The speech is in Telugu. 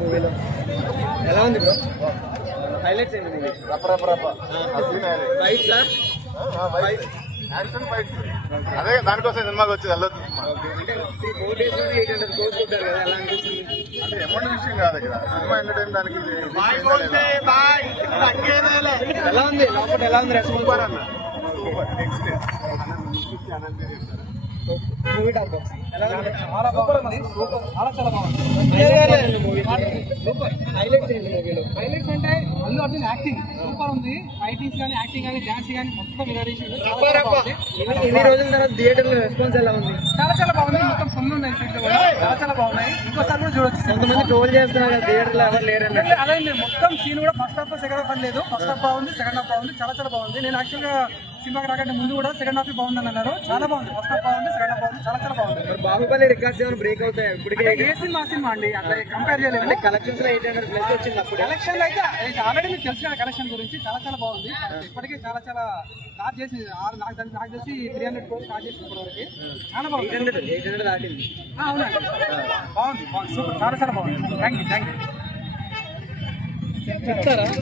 మూవీలో ఎలా ఉంది బ్రో? హైలైట్స్ ఏంటి మూవీ? ఫైట్ సార్, అదే దానికోసం సినిమాకి వచ్చి వెళ్ళొచ్చు. అంటే 4 days 800 crores కొట్టారు కదా, ఎలా అనిపిస్తుంది? అంటే అమౌంట్ విషయం కాదు ఇక్కడ, సినిమా ఎంటర్టైన్ దానికి ఎలా ఉంది లోపల, ఎలా ఉంది response? Next movie talk box ఎలా ఉంది? చాలా బాగుంది, చాలా చాలా బాగుంది. హైలైట్స్ ఏంటి మూవీలో? హైలైట్స్ అంటే అల్లు అర్జున్ యాక్టింగ్ సూపర్ ఉంది. ఫైటింగ్స్ కానీ, యాక్టింగ్ కానీ, డాన్స్ కానీ మొత్తం వినరేషన్ ఇన్ని రోజుల తర్వాత థియేటర్ లో రెస్పాన్స్ ఎలా ఉంది? చాలా చాలా బాగుంది. మొత్తం ఫుల్ ఉన్నాయి, సీట్లు కూడా చాలా చాలా బాగున్నాయి. ఇంకోసారి కూడా చూడొచ్చు. కొంతమంది ట్రోల్ చేస్తున్నారు కదా థియేటర్ లో ఎవరు లేరని. అదే మొత్తం సీన్ కూడా ఫస్ట్ హాఫ్ సెకండ్ హాఫ్ అని లేదు. ఫస్ట్ హాఫ్ బాగుంది, సెకండ్ హాఫ్ బాగుంది, చాలా చాలా బాగుంది. నేను యాక్చువల్గా సినిమాకి రాకంటే ముందు కూడా సెకండ్ హాఫ్ బాగుందని అన్నారు. చాలా బాగుంది, ఫస్ట్ హాఫ్ బాగుంది, సెకండ్ హాఫ్ బాగుంది, చాలా చాలా బాగుంది. మరి బాహుబలి రికార్డ్స్ ఏమైనా బ్రేక్ అవుతాయి ఇప్పటికే? ఏ సినిమా సినిమా అండి, అట్లా కంపేర్ చేయలేదు. అంటే కలెక్షన్స్ లో 800+ వచ్చింది అప్పుడు. కలెక్షన్ అయితే ఆల్రెడీ మీకు తెలుసు కదా, కలెక్షన్ గురించి చాలా చాలా బాగుంది. ఇప్పటికే చాలా చాలా స్టార్ట్ చేసి నాకు తెలిసి 300 crores స్టార్ట్ చేసి ఇప్పటివరకు చాలా బాగుంది. 800 దాటింది. అవునండి, బాగుంది బాగుంది, సూపర్, చాలా చాలా బాగుంది. Thank you. చెప్తారా?